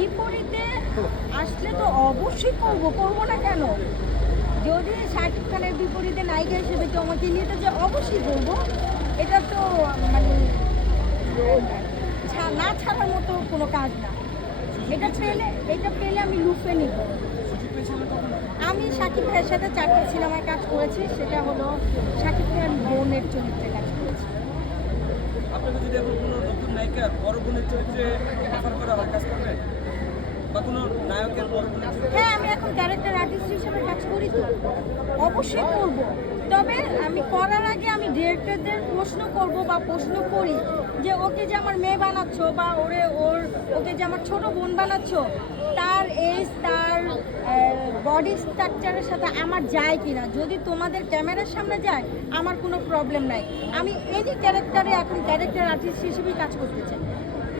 বিপরীতে আসলে তো অবশ্যই করবো না কেন? যদি শাকিব খানের বিপরীতে নায়িকা হিসেবে কেউ আমাকে নিতে যে অবশ্যই করবো। এটা তো মানে না ছাড়ার মতো কোনো কাজ না। এটা পেলে আমি লুফে নিব। আমি শাকিব ভাইয়ের সাথে 4টা সিনেমায় কাজ করেছি, সেটা হলো শাকিব খানের বোনের চরিত্রে কাজ করেছি। আপনাকে যদি এখন কোনো নতুন নায়িকার বড় বোনের চরিত্রে অফার করা হয়, কাজ করবেন? বা কোনো নায়কের বড় বোনের চরিত্রে? হ্যাঁ, আমি এখন ক্যারেক্টার আর্টিস্ট হিসেবে কাজ করি তো অবশ্যই করব। তবে আমি করার আগে আমি ডিরেক্টরদের প্রশ্ন করব বা প্রশ্ন করি যে ওকে যে আমার মেয়ে বানাচ্ছ বা ওকে যে আমার ছোট বোন বানাচ্ছ, তার এজ তার বডি স্ট্রাকচারের সাথে আমার যায় কিনা। যদি তোমাদের ক্যামেরার সামনে যায় আমার কোনো প্রবলেম নাই। আমি এনি ক্যারেক্টারে এখন ক্যারেক্টার আর্টিস্ট হিসেবেই কাজ করতে চাই।